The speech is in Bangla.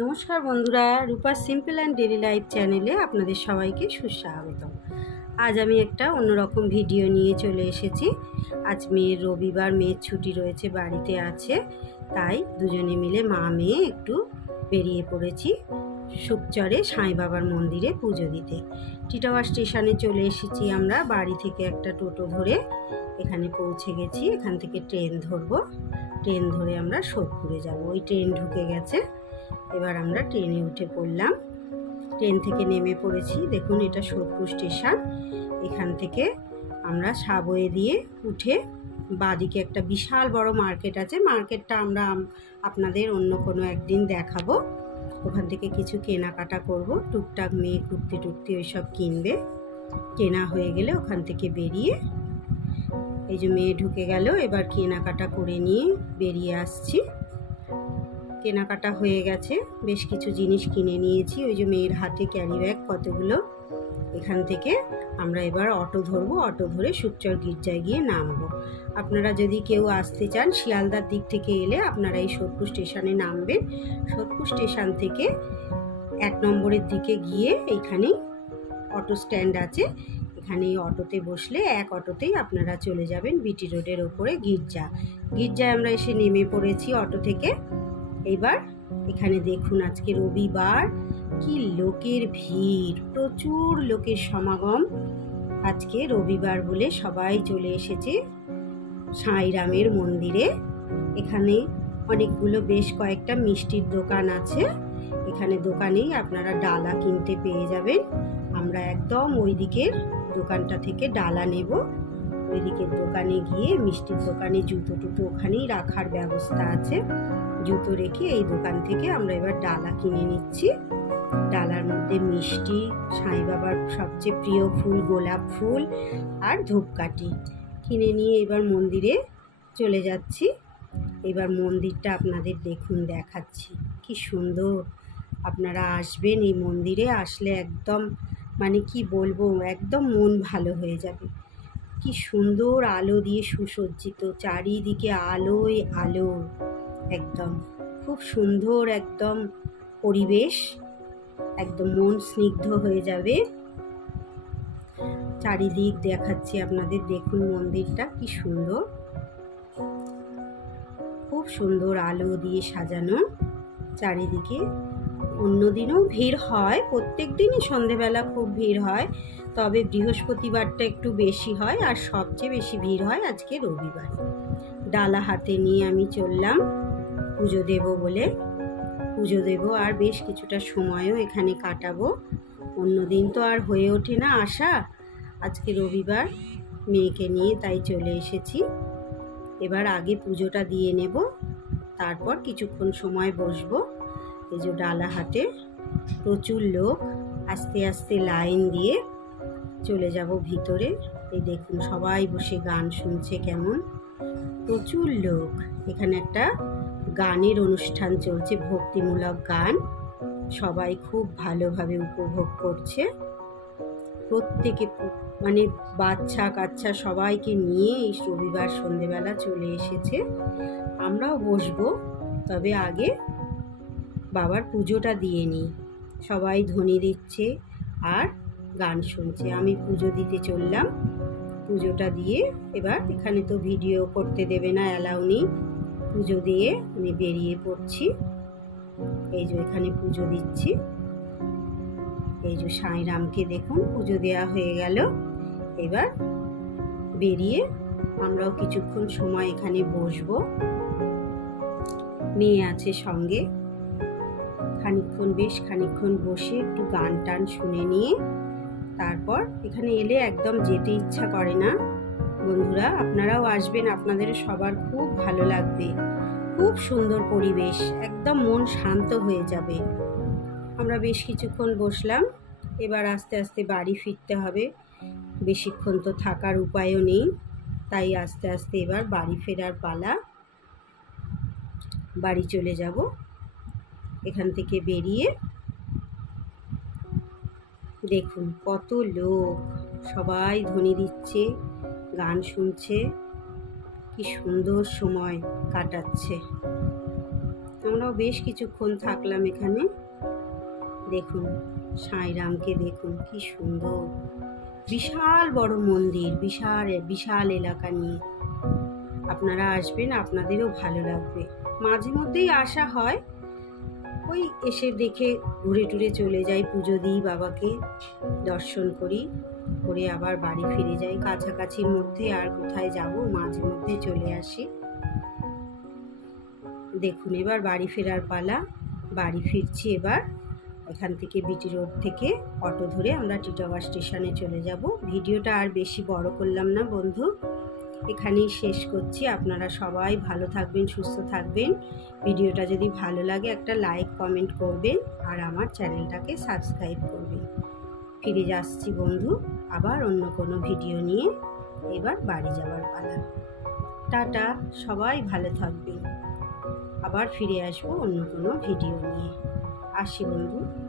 নমস্কার বন্ধুরা রূপার সিম্পল অ্যান্ড ডেলি লাইফ চ্যানেলে আপনাদের সবাইকে সুস্বাগত আজ আমি একটা অন্যরকম ভিডিও নিয়ে চলে এসেছি। আজ মেয়ের রবিবার, মেয়ের ছুটি রয়েছে, বাড়িতে আছে। তাই দুজনে মিলে মা মেয়ে একটু বেরিয়ে পড়েছি সুকচরে সাঁই বাবার মন্দিরে পুজো দিতে। টিটাওয়া স্টেশনে চলে এসেছি আমরা, বাড়ি থেকে একটা টোটো ধরে। এখানে পৌঁছে গেছি, এখান থেকে ট্রেন ধরবো। ট্রেন ধরে আমরা সোদপুরে যাব। ওই ট্রেন ঢুকে গেছে। এবার আমরা ট্রেনে উঠে পড়লাম। ট্রেন থেকে নেমে পড়েছি। দেখুন, এটা সোদপুর স্টেশন। এখান থেকে আমরা সাবয়ে দিয়ে উঠে বাদিকে একটা বিশাল বড় মার্কেট আছে। মার্কেটটা আমরা আপনাদের অন্য কোনো একদিন দেখাবো। ওখান থেকে কিছু কেনাকাটা করব। টুকটাক মেয়ে কুর্তি টুর্তি ওইসব কিনবে। কেনা হয়ে গেলে ওখান থেকে বেরিয়ে এই যে মেয়ে ঢুকে গেল। এবার কেনাকাটা করে নিয়ে বেরিয়ে আসছি। কেনাকাটা হয়ে গেছে। বেশ কিছু জিনিস কিনে নিয়েছি। ওই যে মেয়ের হাতে ক্যারি ব্যাগ কতগুলো? এখান থেকে আমরা এবার অটো ধরবো। অটো ধরে সুকচর গির্জায় গিয়ে নামবো। আপনারা যদি কেউ আসতে চান, শিয়ালদার দিক থেকে এলে আপনারা এই সোদপুর স্টেশনে নামবেন। সোদপুর স্টেশন থেকে এক নম্বরের দিকে গিয়ে এইখানেই অটো স্ট্যান্ড আছে। এখানে অটোতে বসলে এক অটোতেই আপনারা চলে যাবেন বিটি রোডের ওপরে গির্জা। গির্জায় আমরা এসে নেমে পড়েছি অটো থেকে। এবার এখানে দেখুন আজকে রবিবার, কি লোকের ভিড়, প্রচুর লোকের সমাগম। আজকে রবিবার বলে সবাই চলে এসেছে সাঁইরামের মন্দিরে। এখানে অনেকগুলো বেশ কয়েকটা মিষ্টির দোকান আছে। এখানে দোকানেই আপনারা ডালা কিনতে পেয়ে যাবেন। আমরা একদম ওই দিকের দোকানটা থেকে ডালা নেব। ওই দিকের দোকানে গিয়ে মিষ্টির দোকানে জুতো টুতো ওখানেই রাখার ব্যবস্থা আছে। জুতো রেখে এই দোকান থেকে আমরা এবার ডালা কিনে নিচ্ছি। ডালার মধ্যে মিষ্টি, সাই বাবার সবচেয়ে প্রিয় ফুল গোলাপ ফুল আর ধূপকাঠি কিনে নিয়ে এবার মন্দিরে চলে যাচ্ছি। এবার মন্দিরটা আপনাদের দেখুন, দেখাচ্ছি। কি সুন্দর! আপনারা আসবেন এই মন্দিরে, আসলে একদম মানে কি বলব, একদম মন ভালো হয়ে যাবে। কি সুন্দর আলো দিয়ে সুসজ্জিত, চারিদিকে আলোয় আলো। একদম। খুব সুন্দর একদম পরিবেশ। একদম মন স্নিগ্ধ হয়ে যাবে। চারিদিক দেখাচ্ছি আপনাদের, দেখুন মন্দিরটা কি সুন্দর। খুব সুন্দর আলো দিয়ে সাজানো চারিদিকে। অন্যদিনও ভিড় হয়, প্রত্যেক দিনই সন্ধেবেলা খুব ভিড় হয়। তবে বৃহস্পতিবারটা একটু বেশি হয় আর সবচেয়ে বেশি ভিড় হয় আজকে রবিবার। ডালা হাতে নিয়ে আমি চললাম। পুজো দেব বলে। পুজো দেব আর বেশ কিছুটা সময়ও এখানে কাটাবো। অন্যদিন তো আর হয়ে ওঠে না আসা আজকে রবিবার, মেয়েকে নিয়ে তাই চলে এসেছি। এবার আগে পুজোটা দিয়ে নেব, তারপর কিছুক্ষণ সময় বসবো। এই যে ডালা হাতে প্রচুর লোক, আস্তে আস্তে লাইন দিয়ে চলে যাব ভিতরে। এই দেখুন সবাই বসে গান শুনছে কেমন। প্রচুর লোক। এখানে একটা গানের অনুষ্ঠান চলছে, ভক্তিমূলক গান। সবাই খুব ভালোভাবে উপভোগ করছে। প্রত্যেকে মানে বাচ্চা কাচ্চা সবাইকে নিয়ে এই রবিবার সন্ধেবেলা চলে এসেছে। আমরাও বসবো, তবে আগে বাবার পুজোটা দিয়ে নিই। সবাই ধ্বনি দিচ্ছে আর গান শুনছে। আমি পুজো দিতে চললাম। পুজোটা দিয়ে এবার এখানে তো ভিডিও করতে দেবে না, অ্যালাউ নেই। পুজো দিয়ে আমি বেরিয়ে পড়ছি। এই যে এখানে পুজো দিচ্ছি। এই যে সাঁইরামকে দেখুন, পুজো দেওয়া হয়ে গেল। এবার বেরিয়ে আমরাও কিছুক্ষণ সময় এখানে বসবো। মেয়ে আছে সঙ্গে। খানিকক্ষণ বেশ খানিকক্ষণ বসে একটু গান টান শুনে নিয়ে তারপর এখানে এলে একদম যেতে ইচ্ছা করে না। বন্ধুরা, আপনারাও আসবেন, আপনাদের সবার খুব ভালো লাগবে। খুব সুন্দর পরিবেশ, একদম মন শান্ত হয়ে যাবে। আমরা বেশ কিছুক্ষণ বসলাম, এবার আস্তে আস্তে বাড়ি ফিরতে হবে। বেশিক্ষণ তো থাকার উপায়ও নেই, তাই আস্তে আস্তে এবার বাড়ি ফেরার পালা। বাড়ি চলে যাব, এখান থেকে বেরিয়ে। দেখুন, কত লোক, সবাই ধ্বনি দিচ্ছে। গান শুনছে। কি সুন্দর সময় কাটাচ্ছে। আমরাও বেশ কিছুক্ষণ থাকলাম এখানে। দেখুন, সাঁইরামকে দেখুন, কি সুন্দর। বিশাল বড় মন্দির, বিশাল বিশাল এলাকা নিয়ে। আপনারা আসবেন, আপনাদেরও ভালো লাগবে। মাঝে মধ্যেই আসা হয়। ওই এসে দেখে ঘুরে টুরে চলে যাই পুজো দিই বাবাকে, দর্শন করি, করে আবার বাড়ি ফিরে যাই। কাছাকাছির মধ্যে আর কোথায় যাব, মাঝে মধ্যে চলে আসি। দেখুন এবার বাড়ি ফেরার পালা। বাড়ি ফিরছি এবার। এখান থেকে বিটি রোড থেকে অটো ধরে আমরা টিটাগড় স্টেশনে চলে যাব। ভিডিওটা আর বেশি বড় করলাম না বন্ধু। এখানেই শেষ করছি। আপনারা সবাই ভালো থাকবেন, সুস্থ থাকবেন। ভিডিওটা যদি ভালো লাগে একটা লাইক, কমেন্ট করবেন আর আমার চ্যানেলটাকে সাবস্ক্রাইব করবেন। ফিরে যাচ্ছি বন্ধু, আবার অন্য কোনো ভিডিও নিয়ে। এবার বাড়ি যাওয়ার পালা। টাটা, সবাই ভালো থাকবেন। আবার ফিরে আসব অন্য কোনো ভিডিও নিয়ে। আসি বন্ধু।